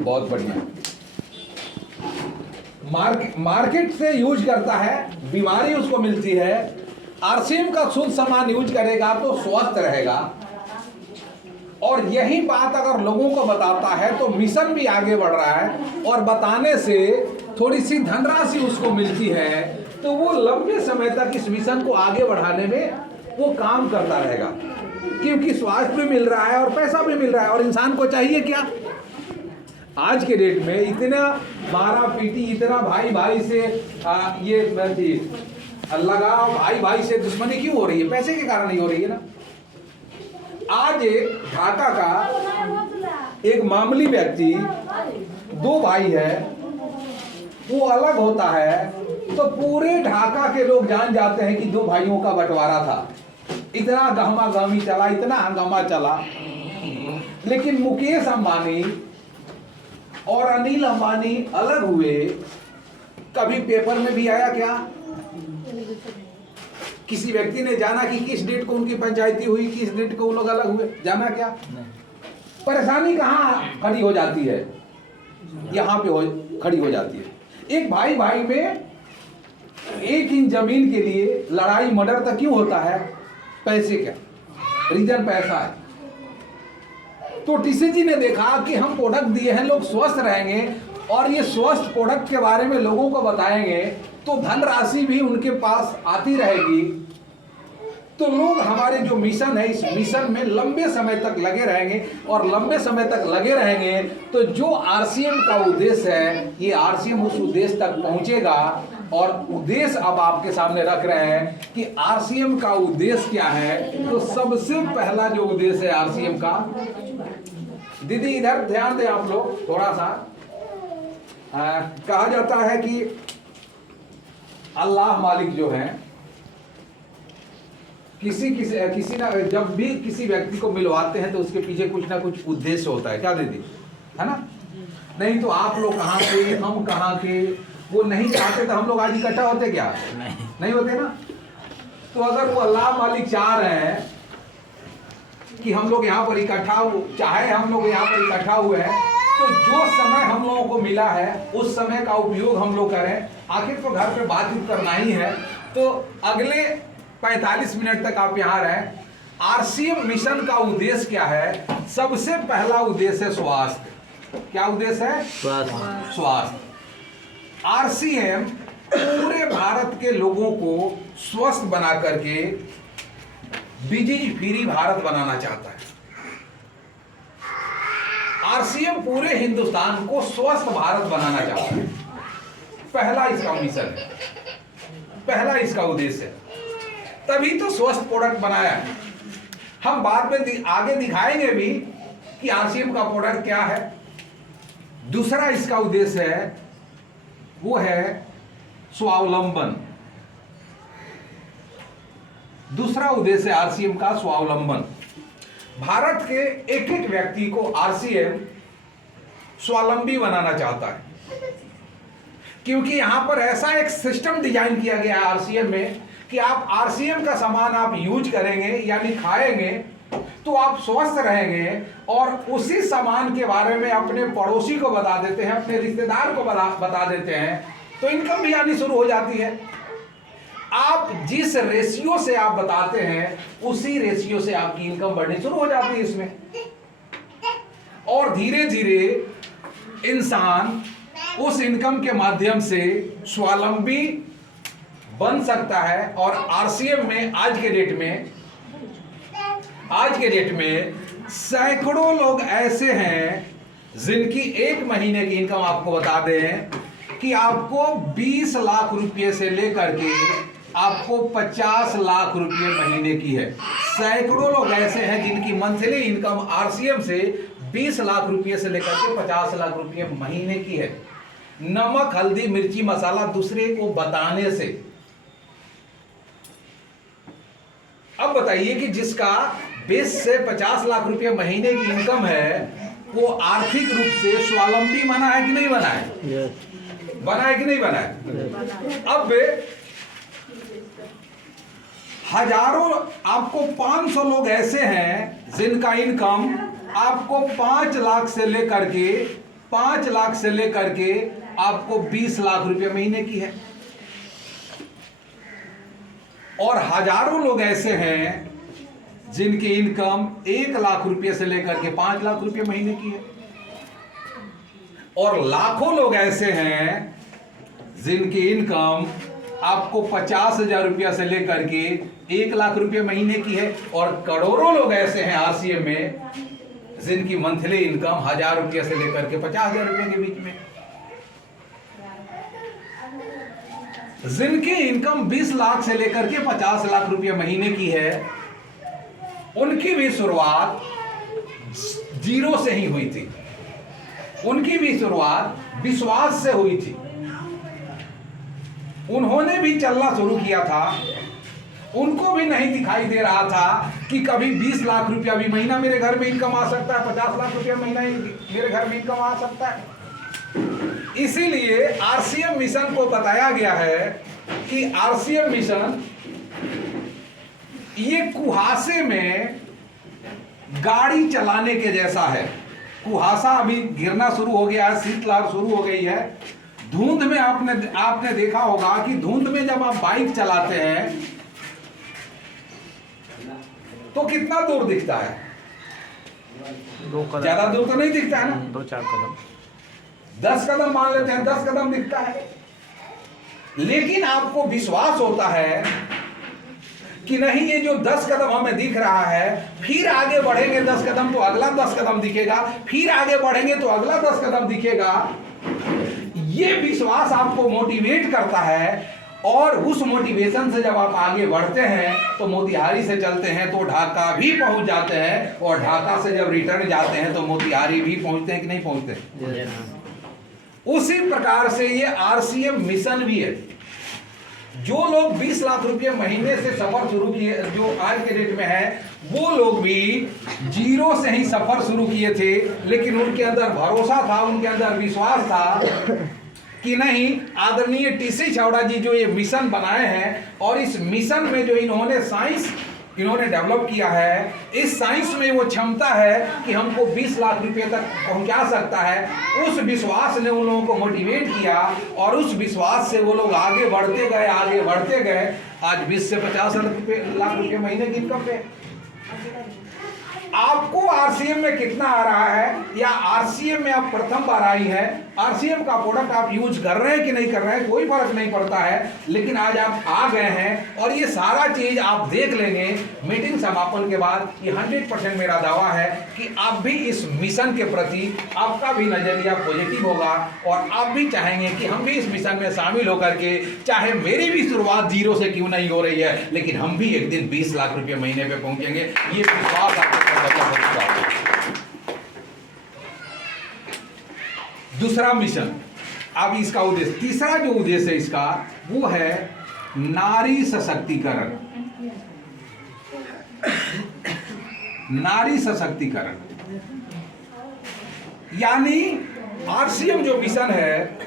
बहुत बढ़िया। मार्केट से यूज करता है, बीमारी उसको मिलती है। आरसीएम का शुद्ध सामान यूज करेगा तो स्वस्थ रहेगा। और यही बात अगर लोगों को बताता है तो मिशन भी आगे बढ़ रहा है, और बताने से थोड़ी सी धनराशि उसको मिलती है, तो वो लंबे समय तक इस मिशन को आगे बढ़ाने में वो काम करता रहेगा, क्योंकि स्वास्थ्य भी मिल रहा है और पैसा भी मिल रहा है। और इंसान को चाहिए क्या? आज के डेट में इतना मारा पीटी, इतना भाई भाई से लगाव, भाई भाई से दुश्मनी क्यों हो रही है? पैसे के कारण ही हो रही है ना। आज ढाका का एक मामूली व्यक्ति, दो भाई है, वो अलग होता है तो पूरे ढाका के लोग जान जाते हैं कि दो भाइयों का बंटवारा था। इतना गहमा गहमी चला, इतना हंगामा चला। लेकिन मुकेश अंबानी और अनिल अंबानी अलग हुए, कभी पेपर में भी आया क्या? किसी व्यक्ति ने जाना कि किस डेट को उनकी पंचायती हुई, किस डेट को वो लोग अलग हुए? जाना क्या? परेशानी कहाँ खड़ी हो जाती है? यहाँ पे खड़ी हो जाती है। एक भाई भाई में 1 इंच जमीन के लिए लड़ाई, मर्डर तक क्यों होता है? पैसे क्या? रीजन पैसा है। तो टीसीजी ने देखा कि हम प्रोडक्ट दिए हैं, लोग स्वस्थ रहेंगे और ये स्वस्थ प्रोडक्ट के बारे में लोगों को बताएंगे तो धनराशि भी उनके पास आती रहेगी। तो लोग हमारे जो मिशन है, इस मिशन में लंबे समय तक लगे रहेंगे, और लंबे समय तक लगे रहेंगे तो जो आरसीएम का उद्देश्य है, ये आरसीएम उस उद्देश्य तक पहुंचेगा। और उद्देश्य अब आपके सामने रख रहे हैं कि आरसीएम का उद्देश्य क्या है। तो सबसे पहला जो उद्देश्य है आरसीएम का, दीदी इधर ध्यान दें आप लोग थोड़ा सा। कहा जाता है कि अल्लाह मालिक जो है, किसी ना, जब भी किसी व्यक्ति को मिलवाते हैं तो उसके पीछे कुछ ना कुछ उद्देश्य होता है। क्या दीदी, है ना? नहीं तो आप लोग कहाँ के, हम कहाँ के, वो नहीं चाहते तो हम लोग आज इकट्ठा होते क्या? नहीं होते ना। तो अगर वो अल्लाह मालिक चाह रहे हैं कि हम लोग यहाँ पर इकट्ठा हो, चाहे हम लोग यहाँ पर इकट्ठा हुए हैं, तो जो समय हम लोगों को मिला है उस समय का उपयोग हम लोग करें। आखिर तो घर पे बातचीत करना ही है, तो अगले 45 मिनट तक आप यहाँ रहें। आरसीएम मिशन का उद्देश्य क्या है? सबसे पहला उद्देश्य है स्वास्थ्य। क्या उद्देश्य है? स्वास्थ्य। आरसीएम पूरे भारत के लोगों को स्वस्थ बना करके डिजीज फ्री भारत बनाना चाहता है। आरसीएम पूरे हिंदुस्तान को स्वस्थ भारत बनाना चाहता है। पहला इसका मिशन है, पहला इसका उद्देश्य है। तभी तो स्वस्थ प्रोडक्ट बनाया है। हम बाद में आगे दिखाएंगे भी कि आरसीएम का प्रोडक्ट क्या है। दूसरा इसका उद्देश्य है, वो है स्वावलंबन। दूसरा उद्देश्य आरसीएम का स्वावलंबन। भारत के एक एक व्यक्ति को आरसीएम स्वावलंबी बनाना चाहता है, क्योंकि यहां पर ऐसा एक सिस्टम डिजाइन किया गया है आरसीएम में कि आप आरसीएम का सामान आप यूज करेंगे यानी खाएंगे तो आप स्वस्थ रहेंगे, और उसी सामान के बारे में अपने पड़ोसी को बता देते हैं, अपने रिश्तेदार को बता देते हैं, तो इनकम भी आनी शुरू हो जाती है। आप जिस रेशियो से आप बताते हैं उसी रेशियो से आपकी इनकम बढ़नी शुरू हो जाती है इसमें, और धीरे धीरे इंसान उस इनकम के माध्यम से स्वावलंबी बन सकता है। और आरसीएम में आज के डेट में सैकड़ों लोग ऐसे हैं जिनकी 1 महीने की इनकम आपको बता दें कि आपको 20 लाख रुपए से लेकर के आपको 50 लाख रुपए महीने की है। सैकड़ों लोग ऐसे हैं जिनकी मंथली इनकम आरसीएम से 20 लाख रुपए से लेकर के 50 लाख रुपए महीने की है। नमक, हल्दी, मिर्ची, मसाला दूसरे को बताने से। अब बताइए कि जिसका 20 से 50 लाख रुपए महीने की इनकम है, वो आर्थिक रूप से स्वावलंबी बना है कि नहीं बना है? बना है कि नहीं बना है? अब हजारों, आपको 500 लोग ऐसे हैं जिनका इनकम आपको 5 लाख से लेकर के आपको 20 लाख रुपए महीने की है, और हजारों लोग ऐसे हैं जिनकी इनकम 1 लाख रुपए से लेकर के 5 लाख रुपए महीने की है, और लाखों लोग ऐसे हैं जिनकी इनकम आपको 50,000 रुपया से लेकर के 1 लाख रुपए महीने की है, और करोड़ों लोग ऐसे हैं आरसीएम में जिनकी मंथली इनकम 1,000 रुपया से लेकर के 50,000 रुपए के बीच में। जिनकी इनकम 20 लाख से लेकर के 50 लाख रुपए महीने की है, उनकी भी शुरुआत जीरो से ही हुई थी, उनकी भी शुरुआत विश्वास से हुई थी। उन्होंने भी चलना शुरू किया था, उनको भी नहीं दिखाई दे रहा था कि कभी 20 लाख रुपया भी महीना मेरे घर में इनकम आ सकता है, 50 लाख रुपया महीना मेरे घर में इनकम आ सकता है। इसीलिए आरसीएम मिशन को बताया गया है कि आरसीएम मिशन ये कुहासे में गाड़ी चलाने के जैसा है। कुहासा अभी गिरना शुरू हो गया है, शीतलहर शुरू हो गई है। धुंध में आपने देखा होगा कि धुंध में जब आप बाइक चलाते हैं तो कितना दूर दिखता है? ज्यादा दूर तो नहीं दिखता है ना, 2-4 कदम, 10 कदम मान लेते हैं, 10 कदम दिखता है। लेकिन आपको विश्वास होता है कि नहीं, ये जो 10 कदम हमें दिख रहा है, फिर आगे बढ़ेंगे 10 कदम तो अगला 10 कदम दिखेगा, फिर आगे बढ़ेंगे तो अगला 10 कदम दिखेगा। ये विश्वास आपको मोटिवेट करता है, और उस मोटिवेशन से जब आप आगे बढ़ते हैं तो मोतिहारी से चलते हैं तो ढाका भी पहुंच जाते हैं, और ढाका से जब रिटर्न जाते हैं तो मोतिहारी भी पहुंचते हैं कि नहीं पहुंचते? उसी प्रकार से ये आरसीएम मिशन भी है। जो लोग 20 लाख रुपए महीने से सफर शुरू किए, जो आज के डेट में है, वो लोग भी जीरो से ही सफर शुरू किए थे, लेकिन उनके अंदर भरोसा था, उनके अंदर विश्वास था कि नहीं, आदरणीय टीसी छावड़ा जी जो ये मिशन बनाए हैं, और इस मिशन में जो इन्होंने साइंस डेवलप किया है, इस साइंस में वो क्षमता है कि हमको 20 लाख रुपए तक पहुंचा सकता है। उस विश्वास ने उन लोगों को मोटिवेट किया, और उस विश्वास से वो लोग आगे बढ़ते गए। आज 20 से 50 लाख रुपए महीने की इनकम पे। आपको आरसीएम में कितना आ रहा है, या आरसीएम में आप प्रथम बार आई है, आरसीएम का प्रोडक्ट आप यूज कर रहे हैं कि नहीं कर रहे हैं, कोई फर्क नहीं पड़ता है। लेकिन आज आप आ गए हैं, और ये सारा चीज आप देख लेंगे मीटिंग समापन के बाद। ये 100% मेरा दावा है कि आप भी इस मिशन के प्रति आपका भी नजरिया पॉजिटिव होगा, और आप भी चाहेंगे कि हम भी इस मिशन में शामिल होकर के, चाहे मेरी भी शुरुआत जीरो से क्यों नहीं हो रही है, लेकिन हम भी एक दिन 20 लाख रुपए महीने पे पहुंचेंगे। ये विश्वास आपको। दूसरा मिशन, अब इसका उद्देश्य, तीसरा जो उद्देश्य है इसका, वो है नारी सशक्तिकरण। नारी सशक्तिकरण यानी आरसीएम जो मिशन है